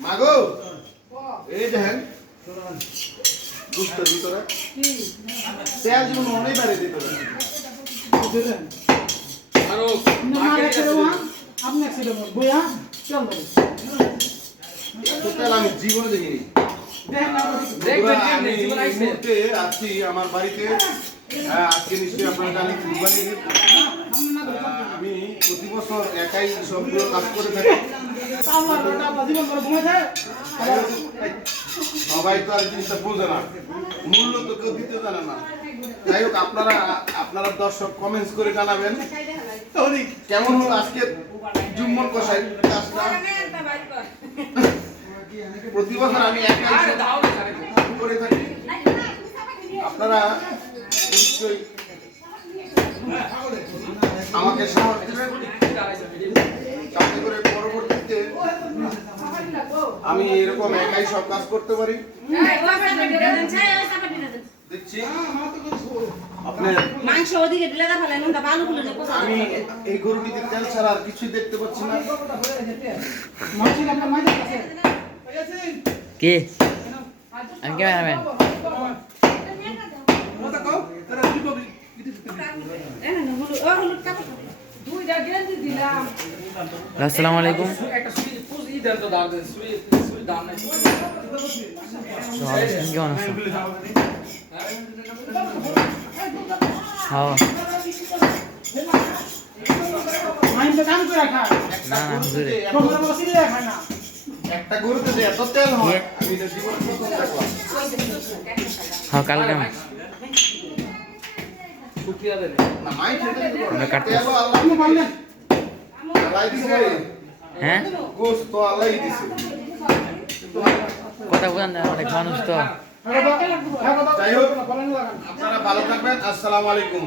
মাগো এই দেখেন দুধটার ভিতরে তেল যেমন অনেক বাড়ি দিতে পারে আরও না মারে করে ওয়ান আপনি ছিল বইয়া চল তেল আমি জীবনে দেখিনি। আমি আমার বাড়িতে। হ্যাঁ, আজকে নিশ্চয়ই আপনারা কুরবানি আমি প্রতি বছর একাই সবগুলো কাজ করে থাকি। সবাই তো আর জিনিসটা বোঝে না। মূল্য তো কেউ দিতে জানে না। যাই হোক আপনারা আপনারা দর্শক কমেন্টস করে জানাবেন। কেমন হলো আজকে জুম্মন কষাই কাজটা? প্রতি বছর আমি আরে করে থাকি। আপনারা নিশ্চয়ই আমাকে সাহস দিবেন। যাতে করে পরবর্তীতে আমি এরকম একাই সব কাজ করতে পারি। দেখছি। আপনার মাংস ওদিকে দিলে ফেলেন ওটা নেব আমি এই গরুটিতে তেল ছাড়া আর কিছুই দেখতে পাচ্ছি না। মাছ আপনার মাঝে আছে। কে? আমি ক্যামেরাম্যান ও আসসালামু আলাইকুম। কেমন আছো হ্যাঁ হুজুরে না। একটা গরুতে যে এত তেল হয় আমি জীবনে প্রথম দেখলাম হ্যাঁ কালকে। শুকিয়ে দেন না মাই খেতে দিতে না। কাটতে- আল্লাহ দিছে। হ্যাঁ? গোস্ত আল্লাহই দিছে। কথা বলেন না অনেক মানুষ তো। যাই হোক আপনারা ভালো থাকবেন। আসসালামু আলাইকুম।